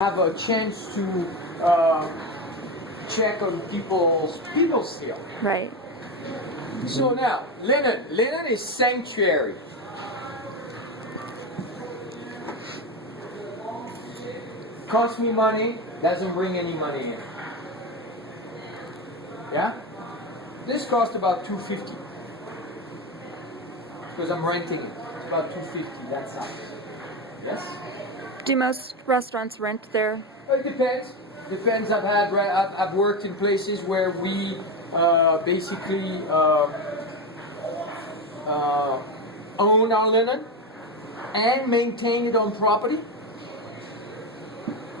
have a chance to check on people's skill. Right. So now, linen is sanctuary. Costs me money, doesn't bring any money in. Yeah? This cost about $250 because I'm renting it. It's about $250 that size. Yes? Do most restaurants rent their? It depends. Depends. I've worked in places where we basically own our linen and maintain it on property.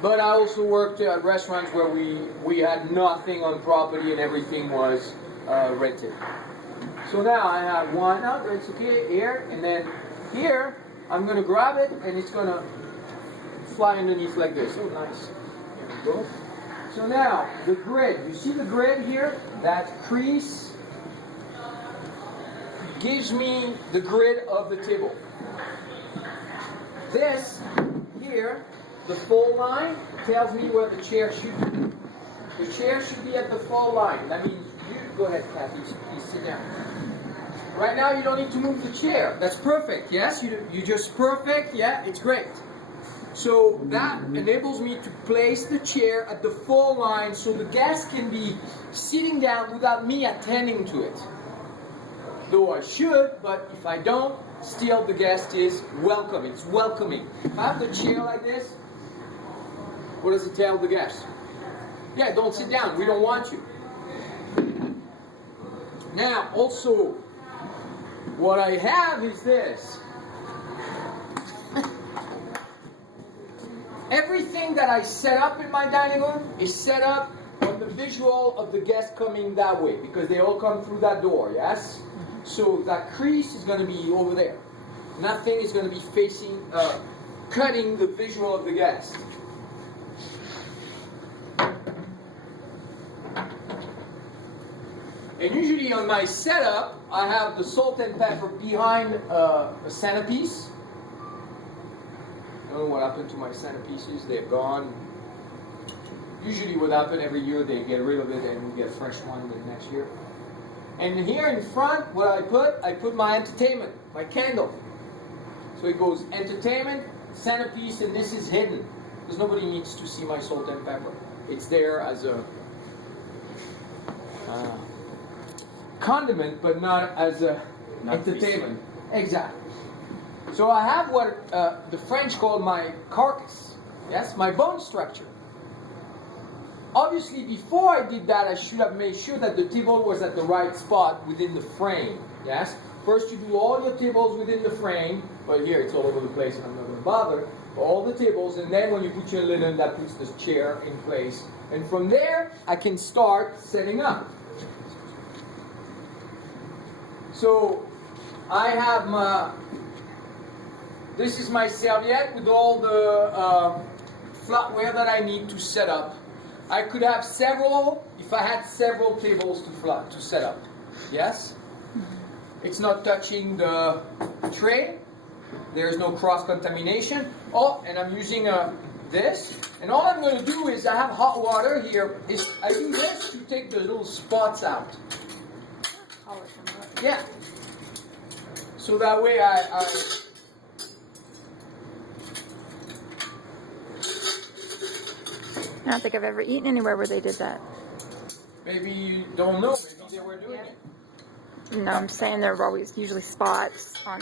But I also worked at restaurants where we had nothing on property and everything was rented. So now I have one out. It's okay here, and then here I'm gonna grab it and it's gonna fly underneath like this. Oh, nice. There we go. So now, the grid. You see the grid here? That crease gives me the grid of the table. This here, the fall line, tells me where the chair should be. The chair should be at the fall line. That means you go ahead, Kathy, please sit down. Right now, you don't need to move the chair. That's perfect, yes? You just perfect, yeah, it's great. So that enables me to place the chair at the fall line so the guest can be sitting down without me attending to it. Though I should, but if I don't, still the guest is welcome. It's welcoming. If I have the chair like this, what does it tell the guest? Yeah, don't sit down. We don't want you. Now, also, what I have is this. Everything that I set up in my dining room is set up on the visual of the guest coming that way because they all come through that door, yes? So that crease is going to be over there. Nothing is going to be facing, cutting the visual of the guest. And usually on my setup, I have the salt and pepper behind a centerpiece. I don't know what happened to my centerpieces. They're gone. Usually what happens every year, they get rid of it and we get fresh one the next year. And here in front, what I put my entertainment, my candle. So it goes entertainment, centerpiece, and this is hidden. Because nobody needs to see my salt and pepper. It's there as a condiment, but not as a entertainment. Exactly. So I have what the French call my carcass, yes, my bone structure. Obviously, before I did that, I should have made sure that the table was at the right spot within the frame, yes? First, you do all your tables within the frame, but here it's all over the place and I'm not going to bother. All the tables, and then when you put your linen, that puts the chair in place. And from there, I can start setting up. So, I have my... This is my serviette with all the flatware that I need to set up. I could have several, if I had several tables to set up. Yes? It's not touching the tray. There's no cross-contamination. Oh, and I'm using this. And all I'm going to do is I have hot water here. I do this to take the little spots out. Yeah. So that way I I don't think I've ever eaten anywhere where they did that. Maybe you don't know. Maybe they were doing it. No, I'm saying there are always usually spots on.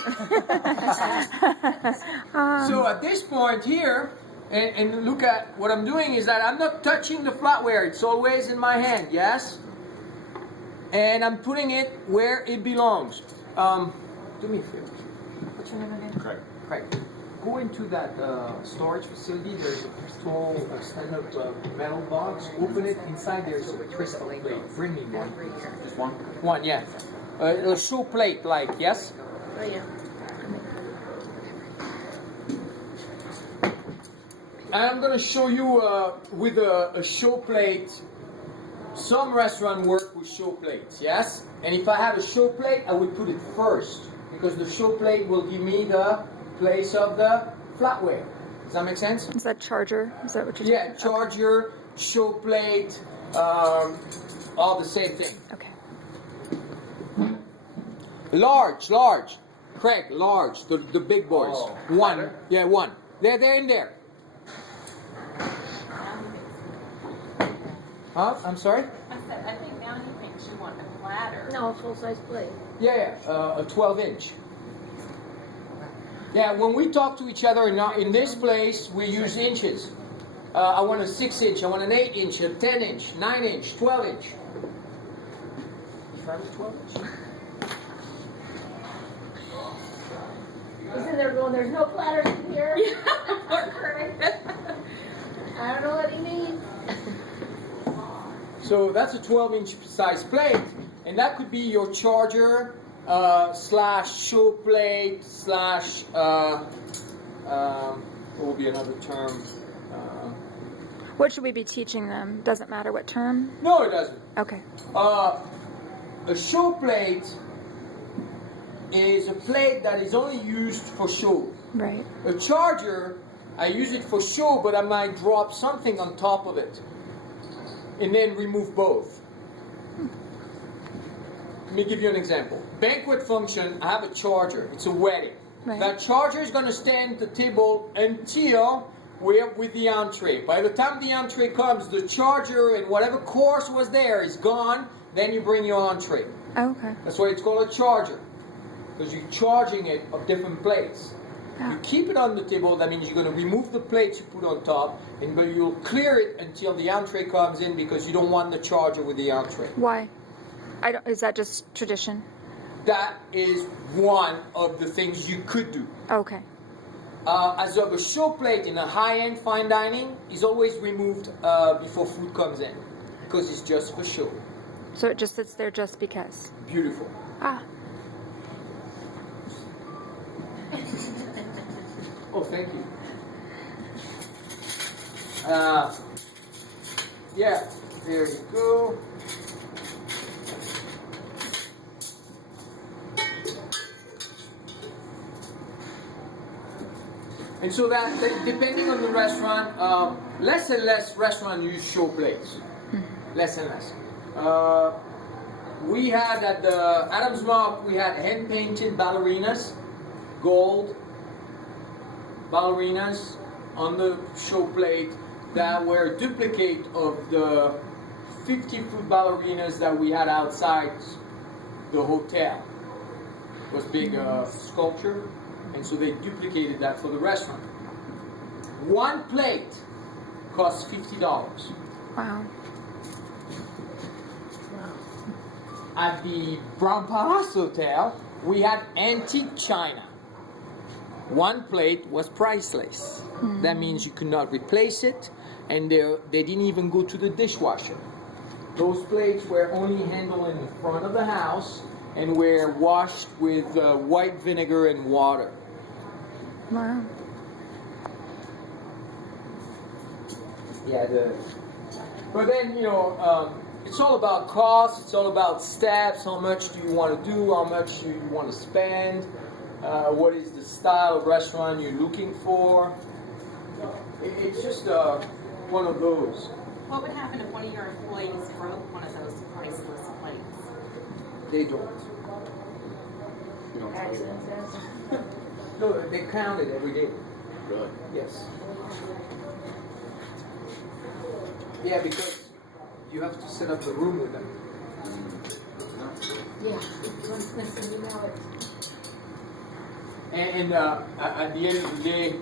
So at this point here, and look at what I'm doing is that I'm not touching the flatware. It's always in my hand, yes? And I'm putting it where it belongs. Do me a favor. What's your name again? Craig. Craig. Go into that storage facility. There's a small stand-up metal box. Open it. Inside there's a crystal plate. Bring me one. Just one? One, yeah. A show plate, like, yes? Oh, yeah. I'm going to show you with a show plate. Some restaurants work with show plates, yes? And if I have a show plate, I would put it first. Because the show plate will give me the place of the flatware. Does that make sense? Is that charger? Is that what you're Yeah, talking charger, show plate, all the same thing. Okay. Large. Craig, large, the big boys. Oh, One. ladder? Yeah, one. They're in there. Huh? I'm sorry? I said, I think now he thinks you want a ladder. No, a full-size plate. Yeah, a 12-inch. Yeah, when we talk to each other in this place, we use inches. I want a 6-inch, I want an 8-inch, a 10-inch, 9-inch, 12-inch. You have a 12-inch? He's in there going, there's no platters in here. Poor Craig. I don't know what he means. So that's a 12-inch size plate, and that could be your charger slash show plate slash what will be another term? What should we be teaching them? Doesn't matter what term? No, it doesn't. Okay. A show plate is a plate that is only used for show. Right. A charger, I use it for show, but I might drop something on top of it and then remove both. Let me give you an example. Banquet function, I have a charger. It's a wedding. Right. That charger is going to stand at the table until we're with the entree. By the time the entree comes, the charger and whatever course was there is gone. Then you bring your entree. Oh, okay. That's why it's called a charger, because you're charging it of different plates. Oh. You keep it on the table, that means you're going to remove the plates you put on top, but you'll clear it until the entree comes in because you don't want the charger with the entree. Why? I don't. Is that just tradition? That is one of the things you could do. Okay. As of a show plate in a high-end fine dining is always removed before food comes in because it's just for show. So it just sits there just because. Beautiful. Ah. Oh, thank you. Yeah, there you go. And so that, depending on the restaurant, less and less restaurants use show plates. Less and less. We had at the Adams Mark, we had hand-painted ballerinas, gold ballerinas on the show plate that were a duplicate of the 50-foot ballerinas that we had outside the hotel. It was big sculpture, and so they duplicated that for the restaurant. One plate costs $50. Wow. At the Brown Palace Hotel, we had antique china. One plate was priceless. That means you could not replace it, and they didn't even go to the dishwasher. Those plates were only handled in the front of the house and were washed with white vinegar and water. Wow. Yeah, but then, it's all about cost, it's all about steps, how much do you want to do, how much do you want to spend, what is the style of restaurant you're looking for. It's just one of those. What would happen if one of your employees broke one of those priceless plates? They don't. Accidents, yes. No, they count it every day. Really? Yes. Yeah, because you have to set up the room with them. Yeah. One's missing the wallet. And at the end of the day,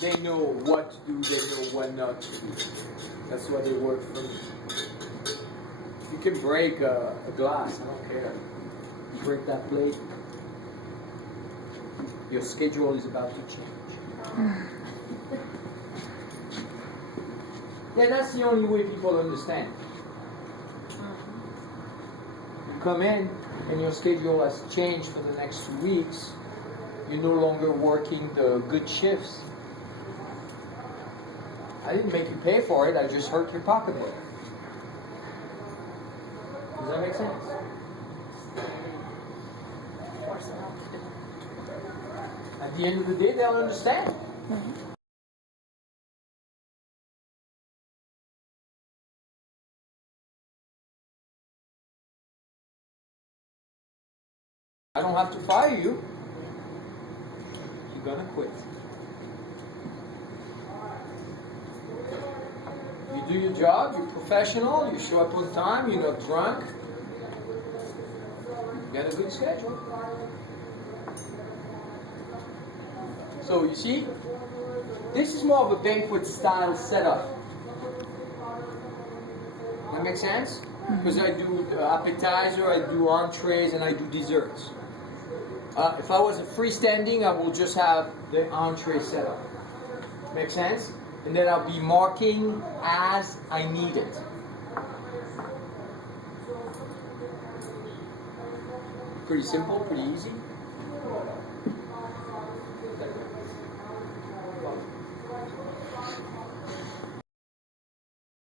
they know what to do, they know what not to do. That's why they work for me. You can break a glass, I don't care. You break that plate, your schedule is about to change. Yeah, that's the only way people understand. You come in and your schedule has changed for the next 2 weeks. You're no longer working the good shifts. I didn't make you pay for it, I just hurt your pocketbook. Does that make sense? At the end of the day, they'll understand. I don't have to fire you. You're gonna quit. You do your job, you're professional, you show up on time, you're not drunk. You got a good schedule. So you see, this is more of a banquet style setup. That makes sense? Because I do appetizer, I do entrees, and I do desserts. If I was a freestanding, I will just have the entree setup. Make sense? And then I'll be marking as I need it. Pretty simple, pretty easy.